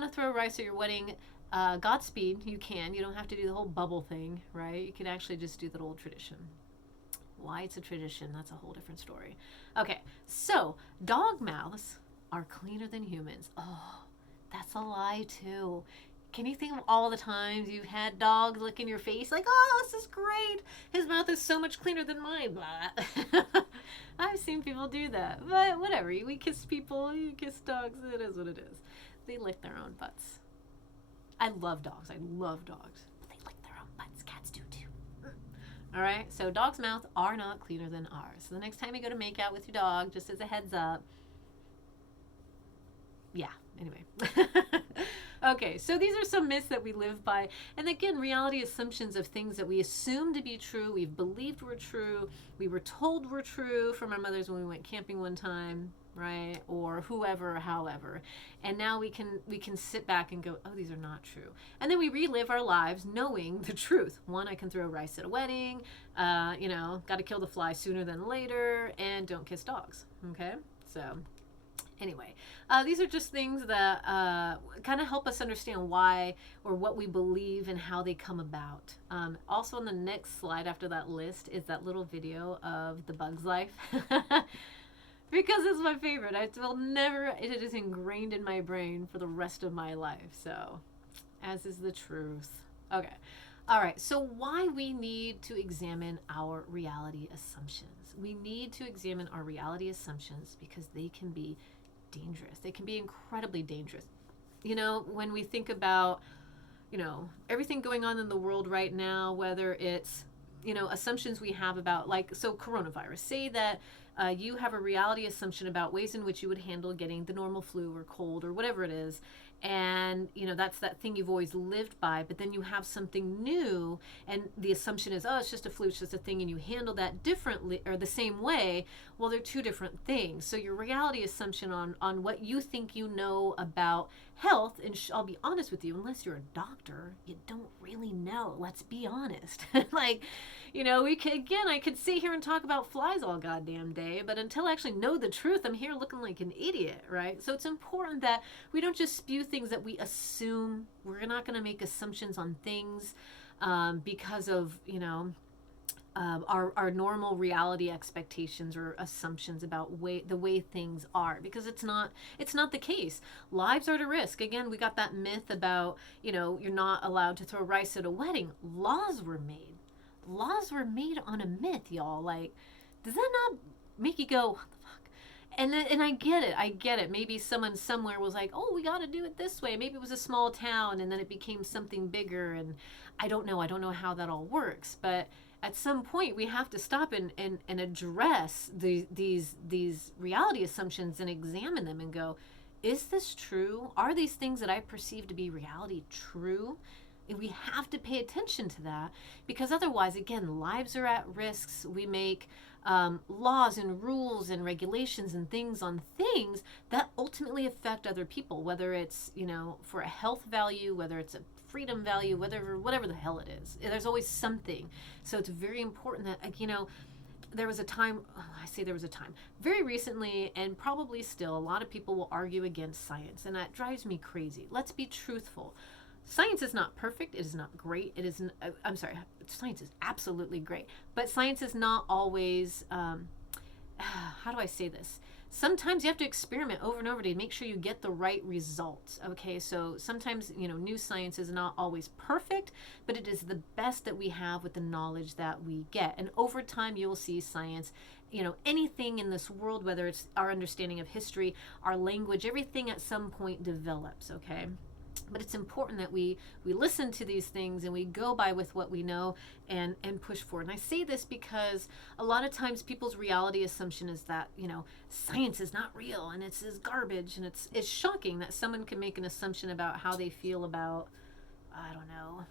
want to throw rice at your wedding, Godspeed, you can. You don't have to do the whole bubble thing, right? You can actually just do the old tradition. Why it's a tradition, that's a whole different story. Okay, so dog mouths are cleaner than humans. Oh, that's a lie, too. Can you think of all the times you've had dogs lick in your face like, oh, this is great. His mouth is so much cleaner than mine. Blah. I've seen people do that. But whatever. We kiss people, you kiss dogs. It is what it is. They lick their own butts. I love dogs. I love dogs. But they lick their own butts. Cats do too. All right. So dogs' mouths are not cleaner than ours. So the next time you go to make out with your dog, just as a heads up, yeah. Anyway. Okay, so these are some myths that we live by. And again, reality assumptions of things that we assume to be true, we've believed were true, we were told were true from our mothers when we went camping one time, right? Or whoever, however. And now we can sit back and go, oh, these are not true. And then we relive our lives knowing the truth. One, I can throw rice at a wedding, got to kill the fly sooner than later, and don't kiss dogs. Okay? So anyway, these are just things that kind of help us understand why or what we believe and how they come about. Also on the next slide after that list is that little video of the bug's life. Because it's my favorite. It is ingrained in my brain for the rest of my life. So, as is the truth. Okay. All right. So, why we need to examine our reality assumptions? We need to examine our reality assumptions because they can be dangerous. They can be incredibly dangerous. When we think about, everything going on in the world right now, whether it's, assumptions we have about, coronavirus. Say that you have a reality assumption about ways in which you would handle getting the normal flu or cold or whatever it is. And, that's that thing you've always lived by. But then you have something new, and the assumption is, oh, it's just a flu, it's just a thing, and you handle that differently or the same way. Well, they're two different things. So your reality assumption on what you think you know about health, and I'll be honest with you, unless you're a doctor, you don't really know. Let's be honest. I could sit here and talk about flies all goddamn day, but until I actually know the truth, I'm here looking like an idiot, right? So it's important that we don't just spew things that we assume. We're not going to make assumptions on things because of, our normal reality expectations or assumptions about the way things are, because it's not the case. Lives are at risk. Again, we got that myth about you're not allowed to throw rice at a wedding. Laws were made on a myth, y'all. Like, does that not make you go, what the fuck? And I get it. Maybe someone somewhere was like, oh, we got to do it this way. Maybe it was a small town and then it became something bigger, and I don't know how that all works. But at some point we have to stop and address these reality assumptions and examine them and go, is this true? Are these things that I perceive to be reality true? And we have to pay attention to that, because otherwise, again, lives are at risks. We make laws and rules and regulations and things on things that ultimately affect other people, whether it's, for a health value, whether it's a freedom value, whatever the hell it is. There's always something. So it's very important that, there was a time, very recently, and probably still, a lot of people will argue against science, and that drives me crazy. Let's be truthful. Science is not perfect. It is not great. Science is absolutely great. But science is not always, how do I say this? Sometimes you have to experiment over and over to make sure you get the right results. Okay, so sometimes, new science is not always perfect, but it is the best that we have with the knowledge that we get. And over time, you will see science, anything in this world, whether it's our understanding of history, our language, everything at some point develops, okay? But it's important that we listen to these things and we go by with what we know and push forward. And I say this because a lot of times people's reality assumption is that, science is not real and it's garbage. And it's shocking that someone can make an assumption about how they feel about, I don't know,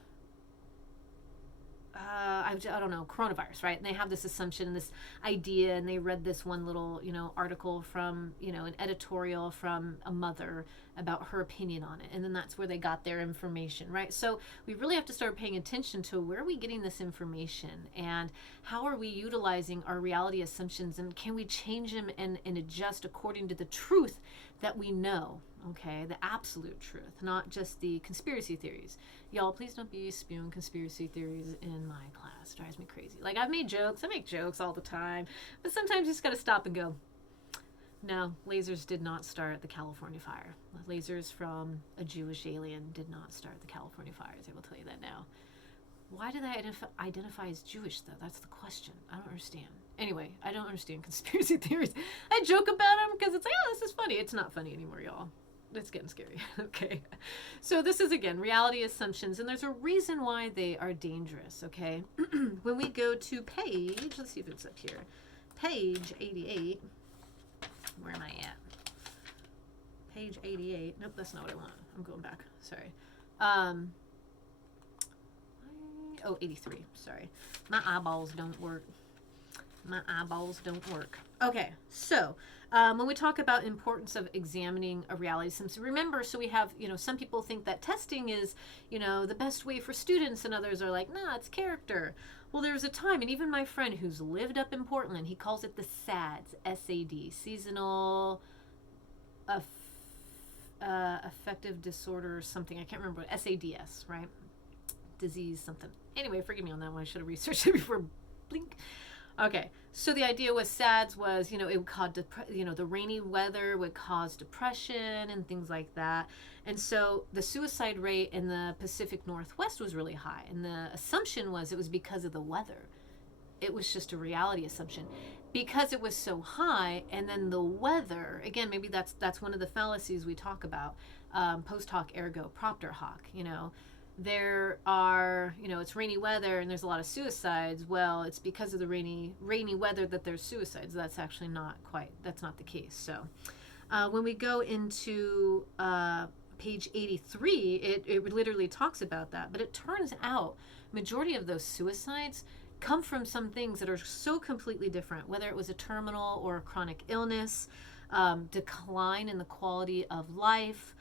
coronavirus, right? And they have this assumption, this idea, and they read this one little, article from, an editorial from a mother about her opinion on it. And then that's where they got their information, right? So we really have to start paying attention to where are we getting this information and how are we utilizing our reality assumptions, and can we change them and adjust according to the truth that we know, okay? The absolute truth, not just the conspiracy theories. Y'all, please don't be spewing conspiracy theories in my class. It drives me crazy. Like, I make jokes all the time, but sometimes you just gotta stop and go, no, lasers did not start the California fire. Lasers from a Jewish alien did not start the California fires. I will tell you that now. Why do they identify as Jewish, though? That's the question. I don't understand. Anyway, I don't understand conspiracy theories. I joke about them because it's like, oh, this is funny. It's not funny anymore, y'all. It's getting scary. Okay. So this is, again, reality assumptions, and there's a reason why they are dangerous, okay? When we go to page, let's see if it's up here, page 88. Where am I at? Page 88. Nope, that's not what I want. I'm going back. Sorry. 83. Sorry. My eyeballs don't work. Okay, so when we talk about importance of examining a reality system, remember, so we have, some people think that testing is, the best way for students, and others are like, nah, it's character. Well, there's a time, and even my friend who's lived up in Portland, he calls it the SADS, S-A-D, seasonal affective disorder or something. I can't remember what, SADS, right? Disease something. Anyway, forgive me on that one. I should have researched it before blink. Okay, so the idea was SADS was, it would cause, the rainy weather would cause depression and things like that. And so the suicide rate in the Pacific Northwest was really high. And the assumption was it was because of the weather. It was just a reality assumption. Because it was so high, and then the weather, again, maybe that's one of the fallacies we talk about, post hoc ergo propter hoc, there are, it's rainy weather and there's a lot of suicides. Well, it's because of the rainy weather that there's suicides. That's actually that's not the case. So when we go into page 83, it literally talks about that. But it turns out majority of those suicides come from some things that are so completely different, whether it was a terminal or a chronic illness, decline in the quality of life,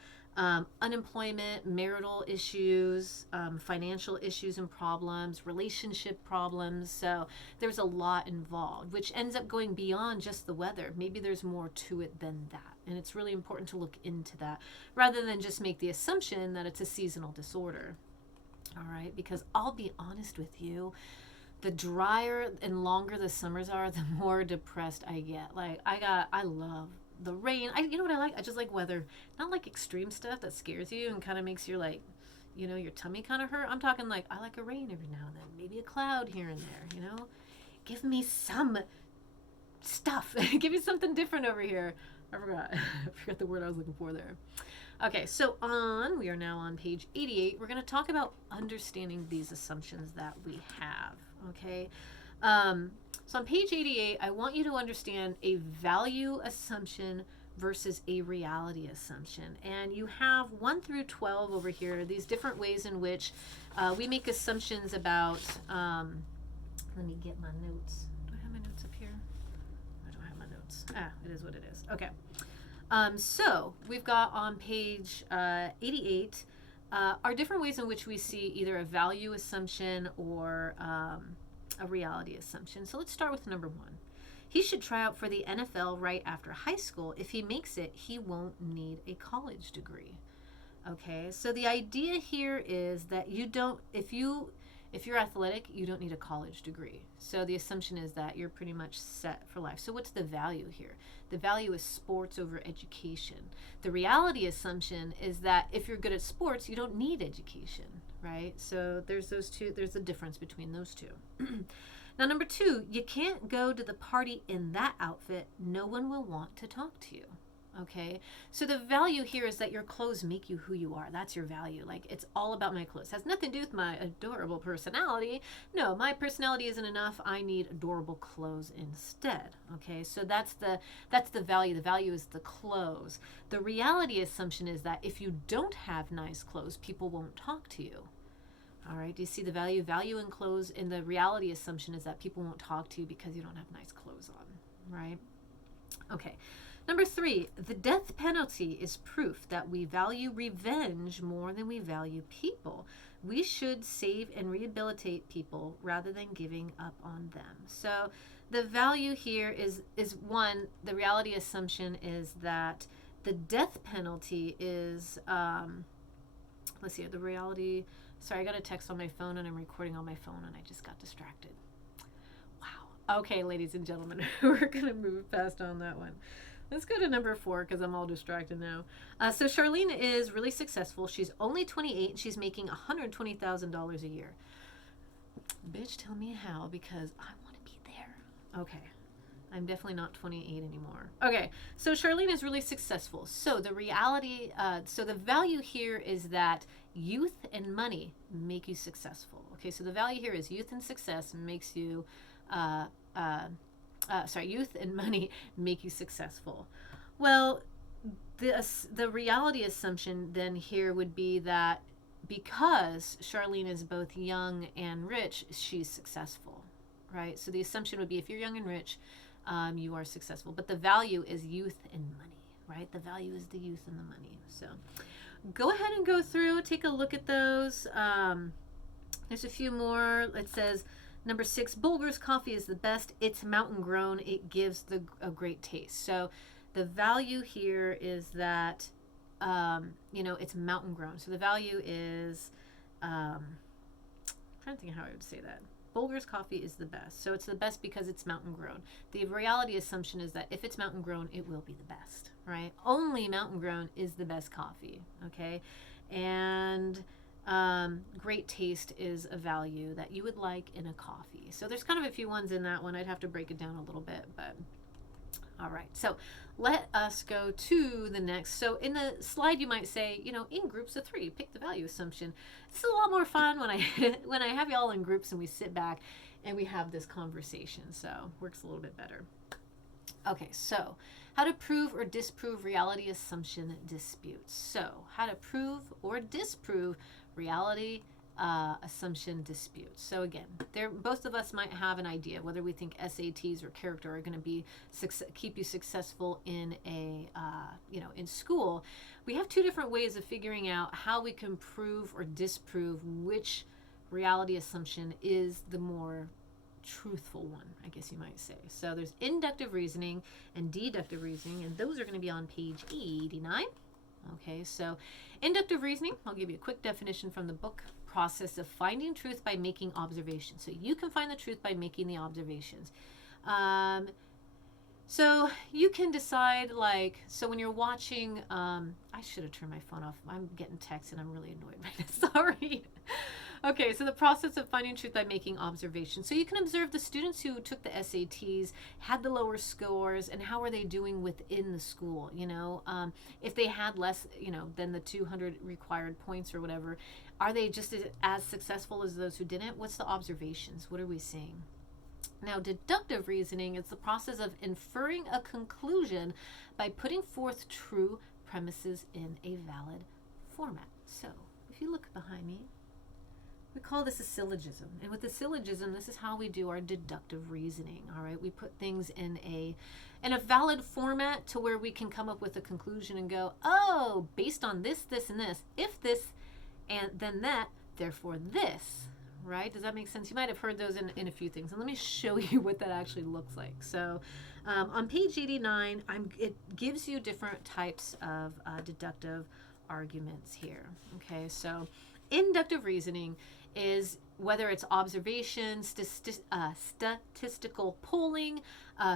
unemployment, marital issues, financial issues and problems, relationship problems. So there's a lot involved, which ends up going beyond just the weather. Maybe there's more to it than that. And it's really important to look into that rather than just make the assumption that it's a seasonal disorder. All right, because I'll be honest with you, the drier and longer the summers are, the more depressed I get. Like I love the rain. You know what I like? I just like weather. Not like extreme stuff that scares you and kind of makes your your tummy kind of hurt. I'm talking like I like a rain every now and then, maybe a cloud here and there. Give me some stuff. Give me something different over here. I forgot the word I was looking for there. Okay, so we are now on page 88. We're going to talk about understanding these assumptions that we have. Okay. So on page 88, I want you to understand a value assumption versus a reality assumption. And you have 1 through 12 over here, these different ways in which we make assumptions about, let me get my notes. Do I have my notes up here? I don't have my notes. It is what it is. Okay. So we've got on page 88 are different ways in which we see either a value assumption or a reality assumption. So let's start with number 1. He should try out for the NFL right after high school. If he makes it, he won't need a college degree. Okay, so the idea here is that if you're athletic, you don't need a college degree. So the assumption is that you're pretty much set for life. So what's the value here? The value is sports over education. The reality assumption is that if you're good at sports, you don't need education, right? So there's the difference between those two. Now, number 2, you can't go to the party in that outfit. No one will want to talk to you. Okay, so the value here is that your clothes make you who you are. That's your value. Like, it's all about my clothes. It has nothing to do with my adorable personality. No, my personality isn't enough. I need adorable clothes instead. Okay, so that's the value. The value is the clothes. The reality assumption is that if you don't have nice clothes, people won't talk to you. All right, do you see the value? Value in clothes, and the reality assumption is that people won't talk to you because you don't have nice clothes on, right? Okay. Number 3, the death penalty is proof that we value revenge more than we value people. We should save and rehabilitate people rather than giving up on them. So the value here is 1, the reality assumption is that The death penalty is, let's see, the reality. Sorry, I got a text on my phone and I'm recording on my phone and I just got distracted. Wow. Okay, ladies and gentlemen, we're going to move past on that one. Let's go to number 4 because I'm all distracted now. So Charlene is really successful. She's only 28 and she's making $120,000 a year. Bitch, tell me how, because I want to be there. Okay. I'm definitely not 28 anymore. Okay, so Charlene is really successful. So the reality, so the value here is that youth and money make you successful. Okay, so the value here is youth and success makes you, youth and money make you successful. Well, the reality assumption then here would be that because Charlene is both young and rich, she's successful, right? So the assumption would be if you're young and rich, you are successful. But the value is youth and money, right? The value is the youth and the money. So go ahead and go through, take a look at those. There's a few more. It says, number 6, Bulgur's coffee is the best. It's mountain grown. It gives a great taste. So the value here is that, it's mountain grown. So the value is, I'm trying to think how I would say that. Bulgur's coffee is the best. So it's the best because it's mountain grown. The reality assumption is that if it's mountain grown, it will be the best, right? Only mountain grown is the best coffee, okay? And great taste is a value that you would like in a coffee. So there's kind of a few ones in that one. I'd have to break it down a little bit, but all right. So let us go to the next. So in the slide, you might say, in groups of 3, pick the value assumption. It's a lot more fun when I when I have you all in groups and we sit back and we have this conversation. So works a little bit better. Okay, so how to prove or disprove reality assumption disputes. So how to prove or disprove reality assumption disputes. So again, both of us might have an idea whether we think SATs or character are going to be keep you successful in in school. We have 2 different ways of figuring out how we can prove or disprove which reality assumption is the more truthful one, I guess you might say. So there's inductive reasoning and deductive reasoning, and those are going to be on page 89. Okay, so inductive reasoning, I'll give you a quick definition from the book. Process of finding truth by making observations. So you can find the truth by making the observations. So you can decide, so when you're watching, I should have turned my phone off. I'm getting texts and I'm really annoyed by this. Sorry. Okay, so the process of finding truth by making observations. So you can observe the students who took the SATs, had the lower scores, and how are they doing within the school, if they had less, than the 200 required points or whatever, are they just as successful as those who didn't? What's the observations? What are we seeing? Now, deductive reasoning is the process of inferring a conclusion by putting forth true premises in a valid format. So if you look behind me, we call this a syllogism. And with the syllogism, this is how we do our deductive reasoning, all right? We put things in a valid format to where we can come up with a conclusion and go, oh, based on this, this, and this, if this, and then that, therefore this, right? Does that make sense? You might have heard those in a few things. And let me show you what that actually looks like. So on page 89, it gives you different types of deductive arguments here, okay? So inductive reasoning is whether it's observation, statistical polling,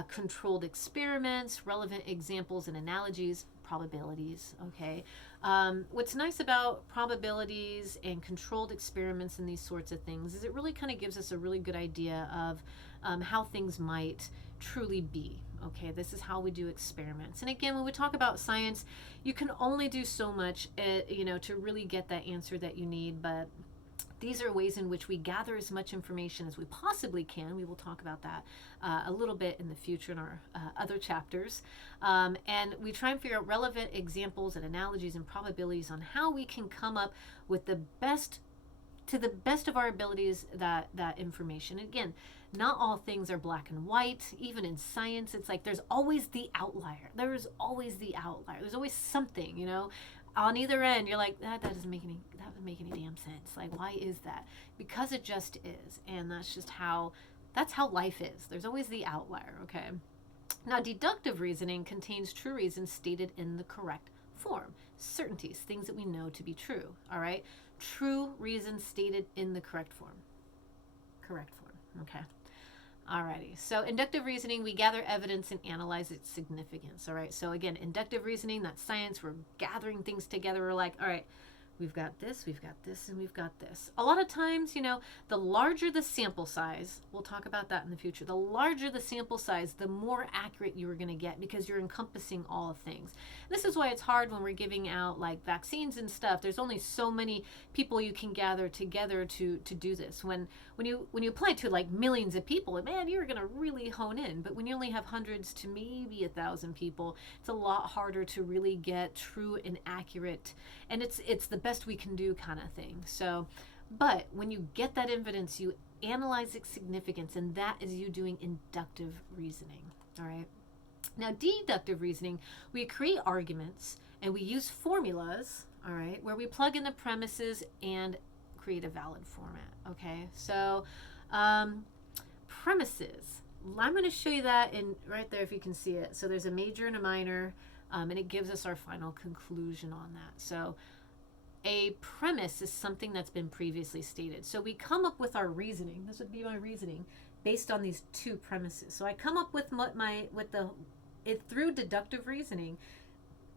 controlled experiments, relevant examples and analogies, probabilities, okay? What's nice about probabilities and controlled experiments and these sorts of things is it really kind of gives us a really good idea of how things might truly be. Okay, this is how we do experiments. And again, when we talk about science, you can only do so much, to really get that answer that you need, but these are ways in which we gather as much information as we possibly can. We will talk about that a little bit in the future in our other chapters. And we try and figure out relevant examples and analogies and probabilities on how we can come up with to the best of our abilities, that information. Again, not all things are black and white. Even in science, it's like there's always the outlier. There's always the outlier. There's always something, on either end. You're like, that doesn't make any damn sense. Like, why is that? Because it just is, and that's how life is. There's always the outlier. Okay. Now, deductive reasoning contains true reasons stated in the correct form. Certainties, things that we know to be true. All right? True reasons stated in the correct form. Correct form. Okay. Alrighty. So inductive reasoning, we gather evidence and analyze its significance. All right. So again, inductive reasoning, that's science. We're gathering things together. We're like, all right, we've got this, and we've got this. A lot of times, the larger the sample size, we'll talk about that in the future. The larger the sample size, the more accurate you are going to get because you're encompassing all things. This is why it's hard when we're giving out like vaccines and stuff. There's only so many people you can gather together to do this. When you apply to like millions of people, man, you're going to really hone in. But when you only have hundreds to maybe 1,000 people, it's a lot harder to really get true and accurate. And it's the best we can do kind of thing. So, but when you get that evidence, you analyze its significance, and that is you doing inductive reasoning. All right. Now, deductive reasoning, we create arguments and we use formulas, all right, where we plug in the premises and create a valid format. Okay. So, premises. I'm going to show you that in right there if you can see it. So there's a major and a minor, and it gives us our final conclusion on that. So a premise is something that's been previously stated. So we come up with our reasoning. This would be my reasoning based on these two premises. So I come up with through deductive reasoning.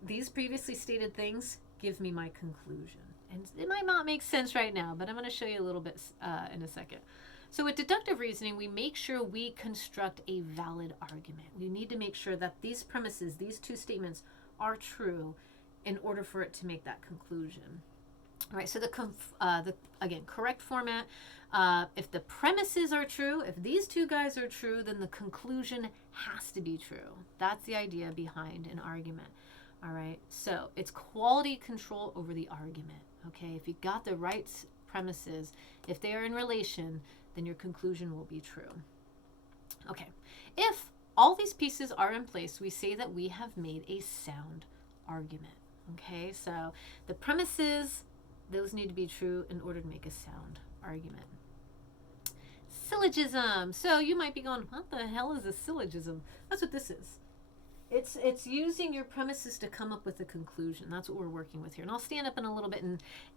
These previously stated things give me my conclusion. And it might not make sense right now, but I'm going to show you a little bit in a second. So with deductive reasoning, we make sure we construct a valid argument. We need to make sure that these premises, these two statements, are true in order for it to make that conclusion. All right, so again, correct format. If the premises are true, if these two guys are true, then the conclusion has to be true. That's the idea behind an argument. All right, so it's quality control over the argument. Okay, if you got the right premises, if they are in relation, then your conclusion will be true. Okay, if all these pieces are in place, we say that we have made a sound argument. Okay, so the premises, those need to be true in order to make a sound argument. Syllogism. So you might be going, what the hell is a syllogism? That's what this is. It's using your premises to come up with a conclusion. That's what we're working with here. And I'll stand up in a little bit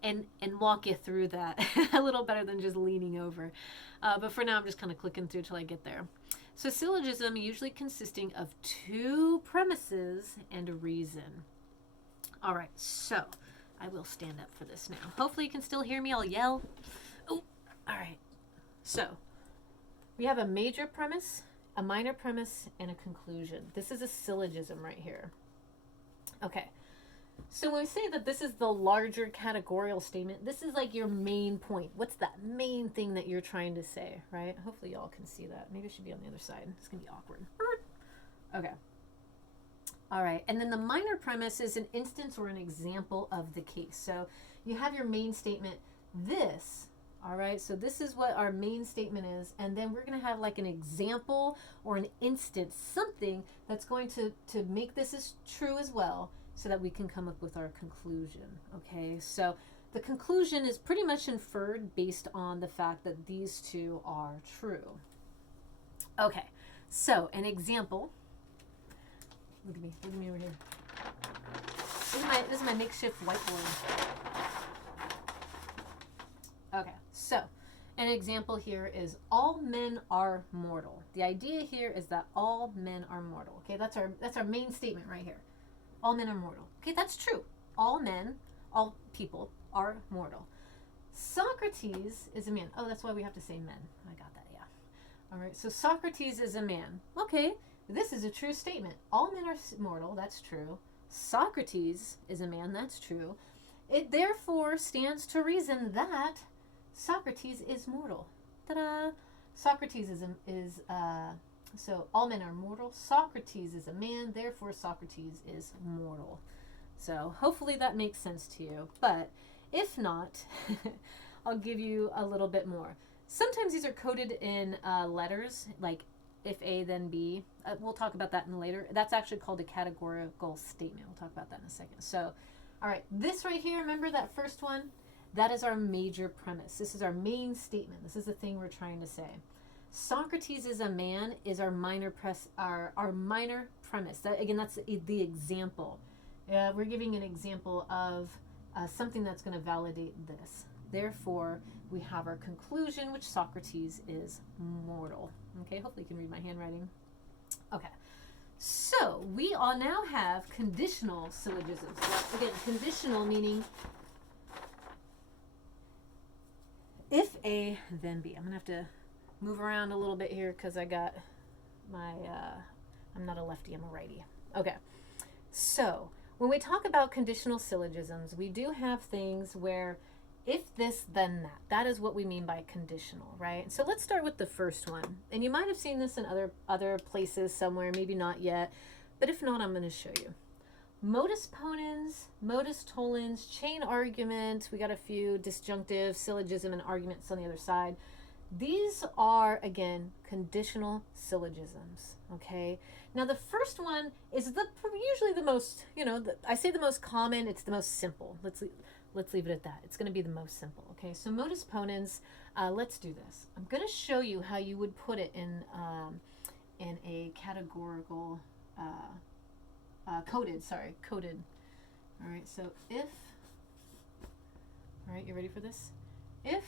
and walk you through that a little better than just leaning over. But for now, I'm just kind of clicking through till I get there. So syllogism usually consisting of two premises and a reason. All right, so I will stand up for this now. Hopefully you can still hear me. I'll yell. Oh, all right. So we have a major premise, a minor premise, and a conclusion. This is a syllogism right here. Okay. So when we say that this is the larger categorical statement, this is like your main point. What's that main thing that you're trying to say, right? Hopefully y'all can see that. Maybe it should be on the other side. It's going to be awkward. Okay. All right. And then the minor premise is an instance or an example of the case. So you have your main statement, this. All right, so this is what our main statement is, and then we're going to have like an example or an instance, something that's going to make this as true as well, so that we can come up with our conclusion. Okay, so the conclusion is pretty much inferred based on the fact that these two are true. Okay, so an example. Look at me over here. This is my makeshift whiteboard. Okay, so an example here is all men are mortal. The idea here is that all men are mortal. Okay, that's our main statement right here. All men are mortal. Okay, that's true. All men, all people are mortal. Socrates is a man. Oh, that's why we have to say men. I got that, yeah. All right, so Socrates is a man. Okay, this is a true statement. All men are mortal, that's true. Socrates is a man, that's true. It therefore stands to reason that Socrates is mortal. Ta-da! Socrates is so all men are mortal. Socrates is a man, therefore Socrates is mortal. So hopefully that makes sense to you. But if not, I'll give you a little bit more. Sometimes these are coded in letters, like if A then B. We'll talk about that in later. That's actually called a categorical statement. We'll talk about that in a second. So, all right, this right here, remember that first one? That is our major premise. This is our main statement. This is the thing we're trying to say. Socrates is a man is our minor premise. That, again, that's the example. We're giving an example of something that's going to validate this. Therefore, we have our conclusion, which Socrates is mortal. Okay, hopefully you can read my handwriting. Okay, so we all now have conditional syllogisms. So again, conditional meaning if A, then B. I'm going to have to move around a little bit here because I got my, I'm not a lefty, I'm a righty. Okay, so when we talk about conditional syllogisms, we do have things where if this, then that. That is what we mean by conditional, right? So let's start with the first one. And you might have seen this in other places somewhere, maybe not yet, but if not, I'm going to show you. Modus ponens, modus tollens, chain argument. We got a few disjunctive, syllogism, and arguments on the other side. These are, again, conditional syllogisms, okay? Now, the first one is usually the most, I say the most common, it's the most simple. Let's leave it at that. It's going to be the most simple, okay? So modus ponens, let's do this. I'm going to show you how you would put it in a categorical, coded. All right, so if, all right, you ready for this? If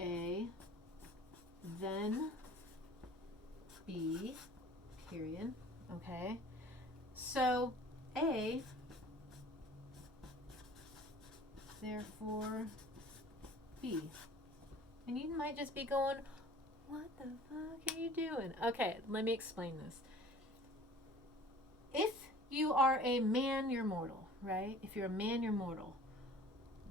A, then B, period, okay? So A, therefore B. And you might just be going, what the fuck are you doing? Okay, let me explain this. If you are a man, you're mortal, right? If you're a man, you're mortal.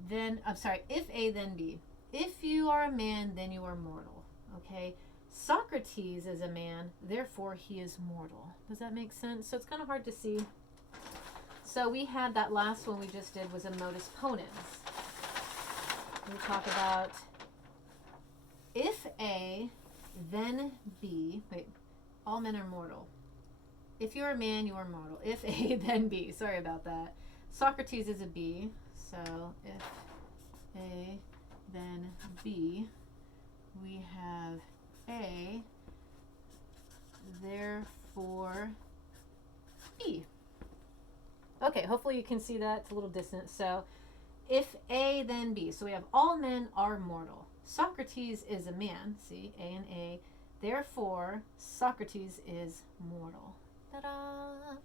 Then, I'm sorry, if A, then B. If you are a man, then you are mortal, okay? Socrates is a man, therefore he is mortal. Does that make sense? So it's kind of hard to see. So we had that last one we just did was a modus ponens. We talk about if A, then B. Wait, all men are mortal. If you're a man, you are mortal. If A, then B. Sorry about that. Socrates is a B. So if A, then B, we have A, therefore B. Okay, hopefully you can see that. It's a little distant. So if A, then B. So we have all men are mortal. Socrates is a man. See, A and A. Therefore, Socrates is mortal. Ta-da!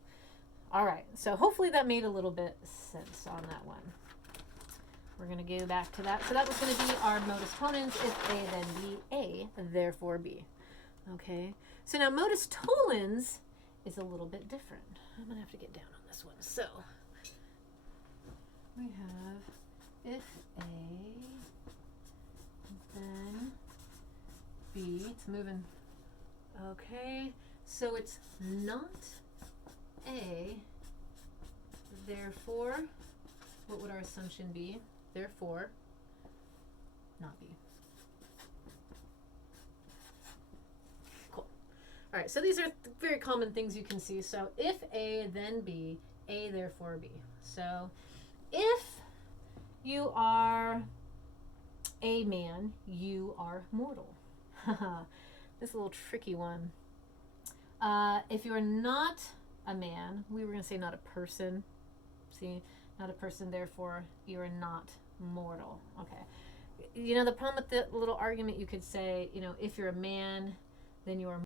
All right, so hopefully that made a little bit sense on that one. We're going to go back to that. So that was going to be our modus ponens. If A, then B. A, therefore B. Okay, so now modus tollens is a little bit different. I'm going to have to get down on this one. So we have if A, then B. It's moving. Okay, so it's not A, therefore, what would our assumption be? Therefore, not B. Cool. All right, so these are very common things you can see. So if A, then B, A, therefore B. So if you are a man, you are mortal. This is a little tricky one. If you're not a man, we were going to say not a person. See, not a person, therefore you are not mortal. Okay. The problem with the little argument, you could say, if you're a man, then you are